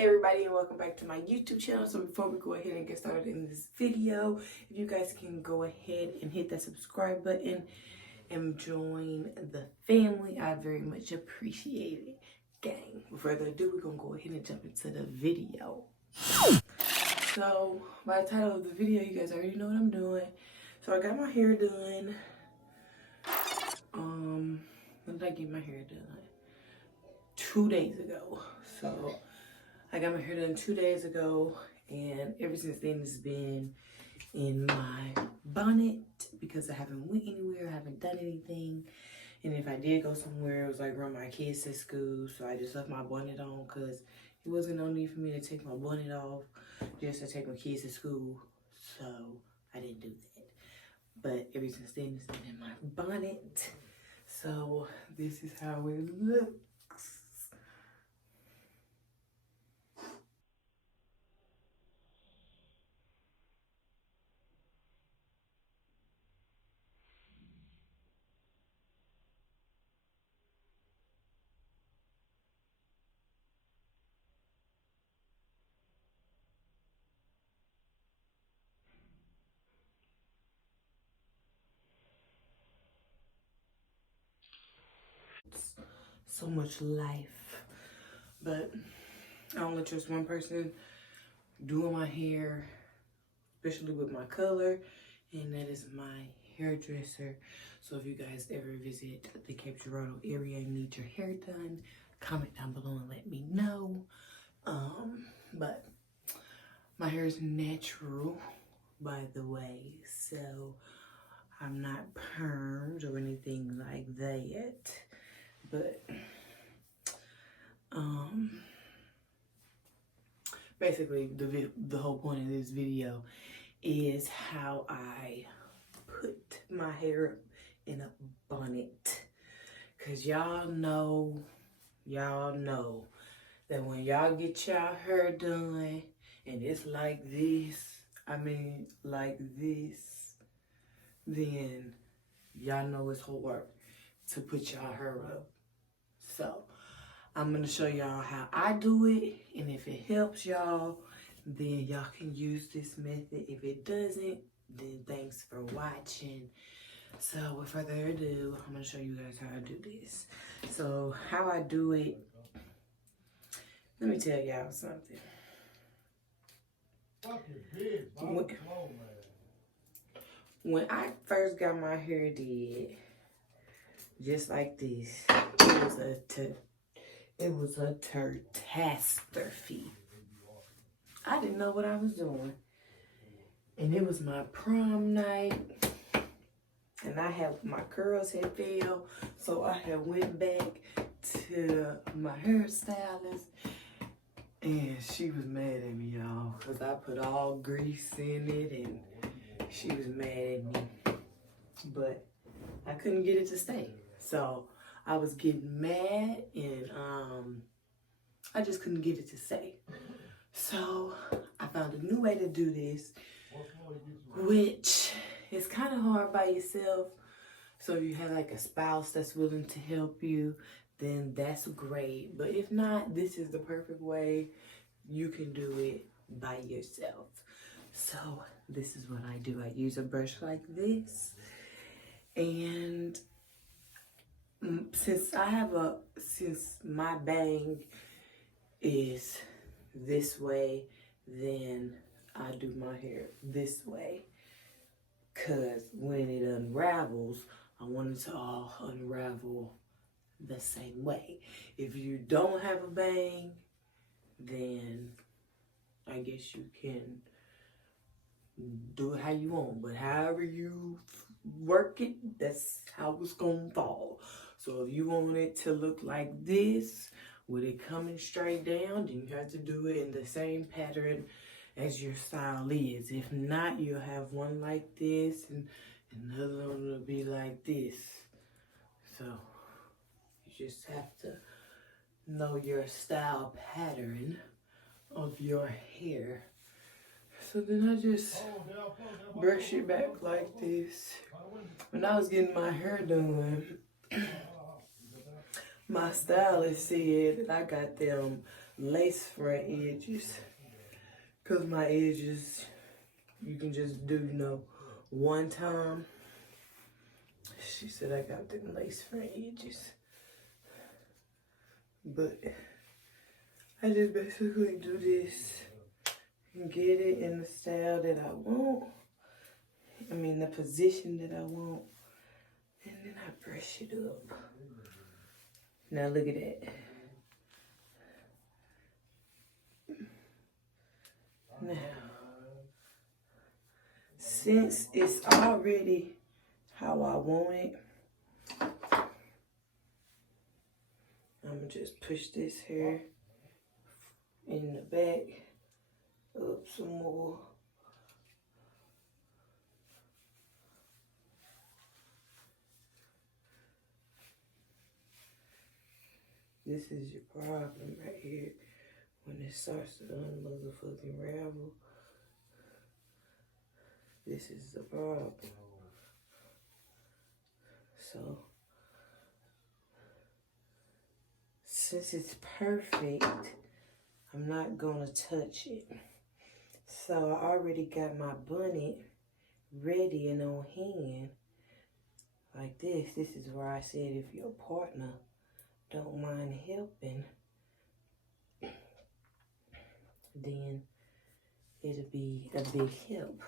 Hey everybody, and welcome back to my YouTube channel. So before we go ahead and get started in this video, if you guys can go ahead and hit that subscribe button and join the family, I very much appreciate it. Gang, without further ado, we're gonna go ahead and jump into the video. So by the title of the video, you guys already know what I'm doing. So I got my hair done. When did I get my hair done? 2 days ago. So I got my hair done 2 days ago, and ever since then it's been in my bonnet because I haven't went anywhere, I haven't done anything. And if I did go somewhere, it was like run my kids to school, so I just left my bonnet on because it wasn't no need for me to take my bonnet off just to take my kids to school. So I didn't do that. But ever since then it's been in my bonnet. So this is how it looks. So much life, but I only trust one person doing my hair, especially with my color, and that is my hairdresser. So if you guys ever visit the Cape Girardeau area and need your hair done, comment down below and let me know. But my hair is natural, by the way, so I'm not permed or anything like that. But basically the whole point of this video is how I put my hair in a bonnet, because y'all know that when y'all get y'all hair done and it's like this, I mean like this, then y'all know it's hard to put y'all hair up. So I'm gonna show y'all how I do it, and if it helps y'all, then y'all can use this method. If it doesn't, then thanks for watching. So without further ado, I'm gonna show you guys how I do this. So how I do it, let me tell y'all something. When I first got my hair did, just like this, it was a catastrophe. I didn't know what I was doing. And it was my prom night. And my curls had failed. So I had went back to my hairstylist. And she was mad at me, y'all. Because I put all grease in it. And she was mad at me. But I couldn't get it to stay. So I was getting mad, and I just couldn't get it to stay. So I found a new way to do this, which is kind of hard by yourself. So if you have like a spouse that's willing to help you, then that's great. But if not, this is the perfect way. You can do it by yourself. So this is what I do. I use a brush like this, and since my bang is this way, then I do my hair this way. Cause when it unravels, I want it to all unravel the same way. If you don't have a bang, then I guess you can do it how you want. But however you work it, that's how it's gonna fall. So if you want it to look like this, with it coming straight down, then you have to do it in the same pattern as your style is. If not, you'll have one like this and another one will be like this. So you just have to know your style pattern of your hair. So then I just brush it back like this. When I was getting my hair done, My stylist said that I got them lace front edges. Because my edges, you can just do, one time. She said I got them lace front edges. But I just basically do this and get it in the style that I want. I mean, the position that I want. And then I brush it up. Now look at that. Now, since it's already how I want it, I'm gonna just push this hair in the back up some more. This is your problem right here. When it starts to motherfucking ravel, this is the problem. So, since it's perfect, I'm not gonna touch it. So I already got my bonnet ready and on hand. Like this. This is where I said if your partner don't mind helping, then it'll be a big help.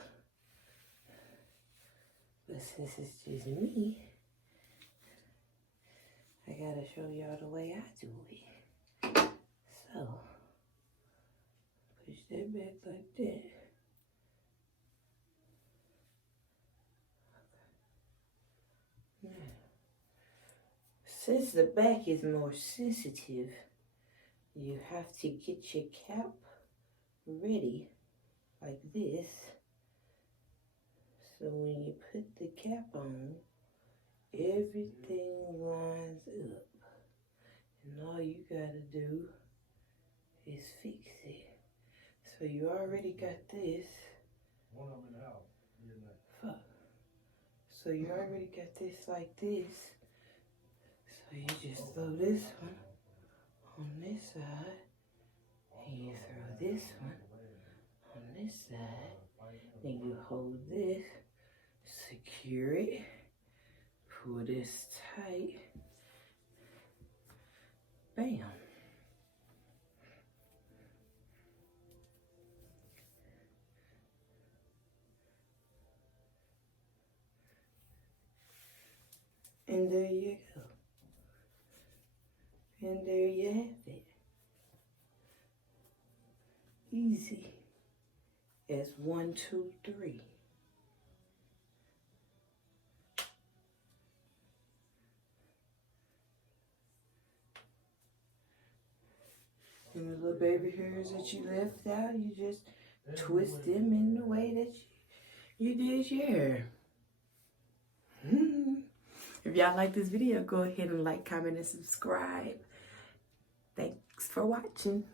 But since it's just me, I gotta show y'all the way I do it. So, push that back like that. Now, since the back is more sensitive, you have to get your cap ready like this. So when you put the cap on, everything lines up. And all you gotta do is fix it. So you already got this. Fuck. So you already got this like this. So you just throw this one on this side. And you throw this one on this side. Then you hold this, secure it, pull this tight. Bam. And there you go. And there you have it. Easy as 1, 2, 3. And the little baby hairs that you left out, you just twist them in the way that you did your hair. If y'all like this video, go ahead and like, comment, and subscribe. Thanks for watching.